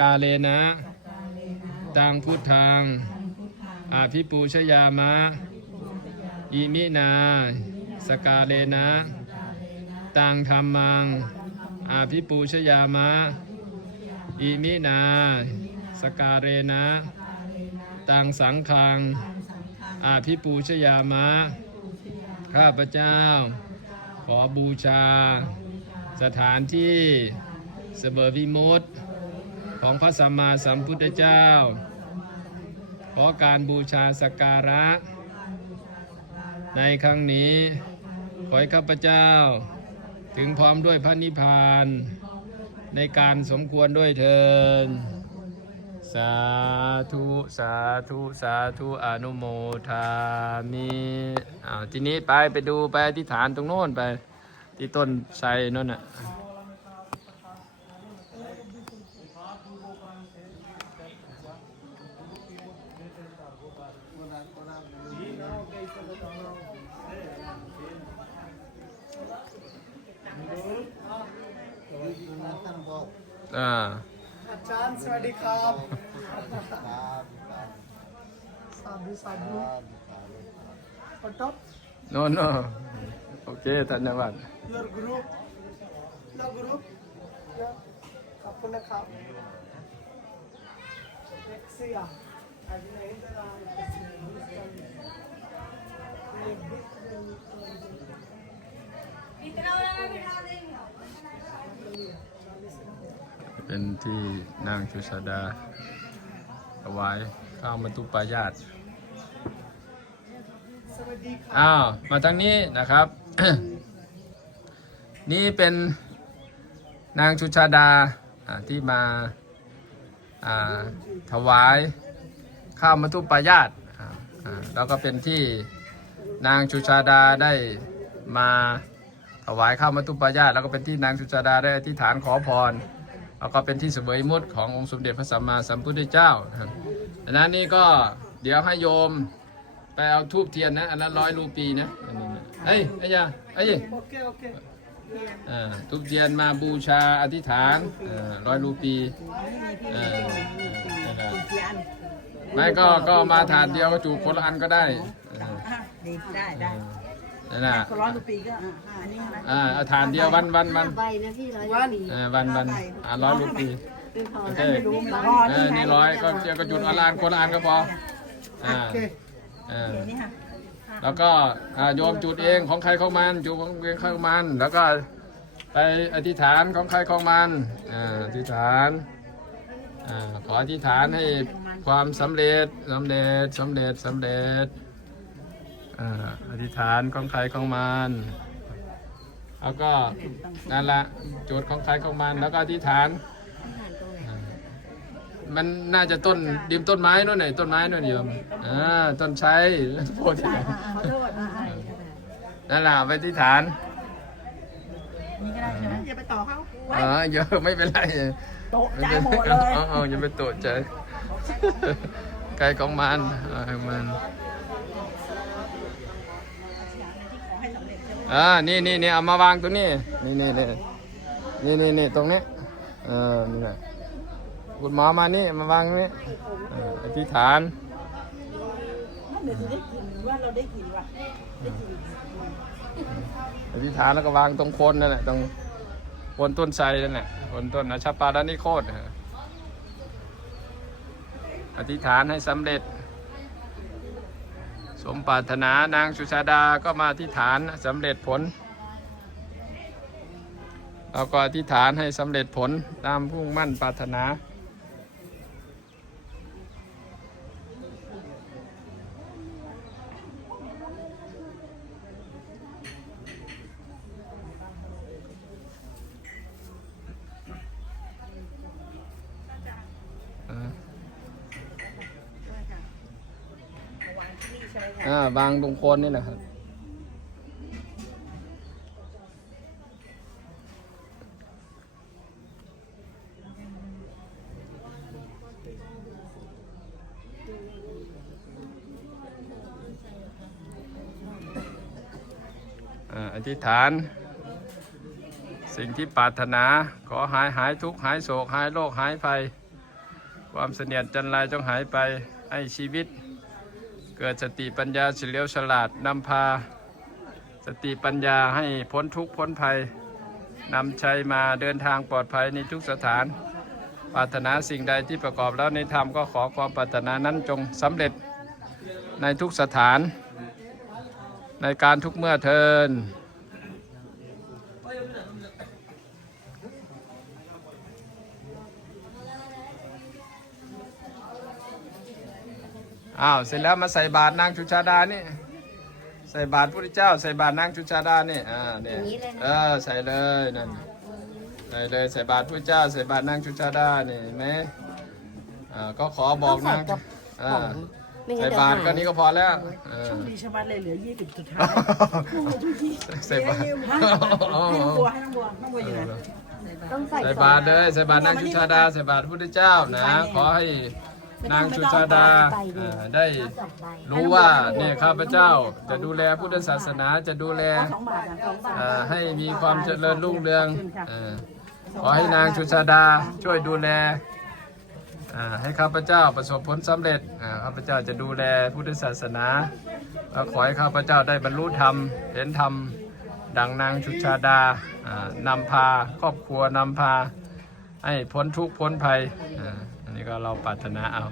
กาเลนะ ตังพุทธังอาภิปูชยามะ อิมินา สกาเลนะ ตังธรรมัง อาภิปูชยามะ อิมินา สกาเรนะ ตังสังคัง อาภิปูชยามะ ข้าพเจ้า ขอบูชา สถานที่ เสมอวิมุตติ ของพระสัมมาสัมพุทธเจ้า ขอการบูชาสักการะ ในครั้งนี้ ขอให้ข้าพเจ้า ถึงพร้อมด้วยพระนิพพาน ในการสมควรด้วยเทินสาธุ สาธุ สาธุ อนุโมทามิอ้าวทีนี้ไปไปดูไปอธิษฐานตรงโน้นไป ที่ต้นไทรนั่นน่ะ อ่าอาจารย์สวัสดีครับสาธุสาธุขอตบโน่นโน่โอเคธนวัฒน์ your group your group ขอบคุณนะครับเอ็กเซียอา เป็นที่นางจุาดาถวายข้าวมันตุปายาตอ้าว มาทางนี้นะครับ นี่เป็นนางชุชาดาที่มาถวาย ข้าวมัตุปายาตแล้วก็เป็นที่นางชุชาดาได้มาถวายข้าวมัตุปายาตแล้วก็เป็นที่นางชุชาดาได้อธิษฐานขอพร แล้วก็เป็นที่เสวยมุตขององค์สมเด็จพระสัมมาสัมพุทธเจ้าดังนั้นนี่ก็เดี๋ยวให้โยมไปเอาทูบเทียนนะอันละร้อยรูปีนะอันนี้นะเอ้ยไอ้ยาเอ้ยโอเคโอเคอ่าทูบเทียนมาบูชาอธิษฐานร้อยรูปี เออนั่นแหละไม่ก็ก็มาถาดเดียวก็จูบคนละอันก็ได้เออดีได้ได้นั่นแหละก็ร้อยกว่าปีก็อันนี้นะอ่าเอาถาดเดียววันวันวันใบนะพี่ร้อยวันอ่าวันวันอ่าร้อยรูปีเป็นพอโอเคไม่รู้มันรอเอนี่อไงนี่ร้อยก็เจียวก็จุดอนละอันคนละอันก็พออ่าโอเคอ่านี่ค่ะแล้วก็อ่าโยมจุดเองของใครของมันจุดของใครของมัน แล้วก็ไปอธิษฐานของใครของมันอ่าอธิษฐานอ่า ขออธิษฐานให้ความสำเร็จสำเร็จสำเร็จสำเร็จอธิษฐานของใครของมันแล้วก็นั่นละจุดของใครของมันแล้วก็อธิษฐาน มันน่าจะต้นดิมต้นไม้นู่นไหนต้นไม้นู่นโยมอ่าต้นไทรโพธินั่นแหละไปที่ฐานนี่ก็ได้ใช่ไหมอย่าไปต่อเขาอ๋อเยอะไม่เป็นไร โต๊ะใจหมดเลยเอาเอาอย่าไปตกใจ ไกลของมันเอาให้มัน อ่า นี่นี่นี่เอามาวางตรงนี้ นี่นี่นี่นี่นี่นี่ตรงนี้ เออ นี่แหละคุณหมอมานี่ มาวางนี่เอออธิษฐานเดี๋ยวจะได้กินว่าเราได้กินว่ะได้กินอธิษฐานแล้วก็วางตรงโคนนั่นแหละตรงโคนต้นไทรนั่นแหละโคนต้นนะชาปาดานิโคตอธิษฐานให้สำเร็จ สมปรารถนานางสุชาดาก็มาอธิษฐานสำเร็จผลเราก็อธิษฐานให้สำเร็จผลตามพุ่งมั่นปรารถนา ใช่ไหมคะอ่าบางตรงโคนนี่แหละครับ อ่าอธิษฐาน สิ่งที่ปรารถนา ขอหายหายทุกข์หายโศกหายโรคหายภัย ความเสนียดจันไรจงหายไปให้ชีวิต เกิดสติปัญญาเฉลียวฉลาดนำพา สติปัญญาให้พ้นทุกข์พ้นภัยนำชัยมาเดินทางปลอดภัยในทุกสถาน ปรารถนาสิ่งใดที่ประกอบแล้วในธรรมก็ขอความปรารถนานั้นจงสำเร็จในทุกสถาน ในการทุกเมื่อเทิน อ้าวเสร็จแล้วมาใส่บาตรนางชุชาดานี่ ใส่บาตรพระพุทธเจ้า ใส่บาตรนางชุชาดานี่อ่าเนี่ยเออใส่เลยนั่นใส่เลยใส่บาตรพระเจ้า ใส่บาตรนางชุชาดานี่เห็นไหมอ่าก็ขอบอกนางอ่าใส่บาตรก็นี้ก็พอแล้วเออโชคดีชะมัดเลยเหลือยี่สิบสุดท้ายใส่บาตรให้น้องบัวให้น้องบัวน้องบัวอยู่ไหนต้องใส่ใส่บาตรเลยใส่บาตรนางชุชาดา ใส่บาตรพระพุทธเจ้านะ ขอให้ นางชุชาดาเอ่อได้สองใบรู้ว่าเนี่ยข้าพเจ้าจะดูแลพุทธศาสนาจะดูแลสองบาทอะสองบาทเอ่อให้มีความเจริญรุ่งเรืองเอ่อขอให้นางชุชาดาช่วยดูแลเอ่อให้ข้าพเจ้าประสบผลสำเร็จเอ่อข้าพเจ้าจะดูแลพุทธศาสนาแล้วขอให้ข้าพเจ้าได้บรรลุธรรมเห็นธรรมดังนางชุชาดาอ่านำพาครอบครัวนำพาให้พ้นทุกข์พ้นภัย อันนี้ก็เราปรารถนาเอา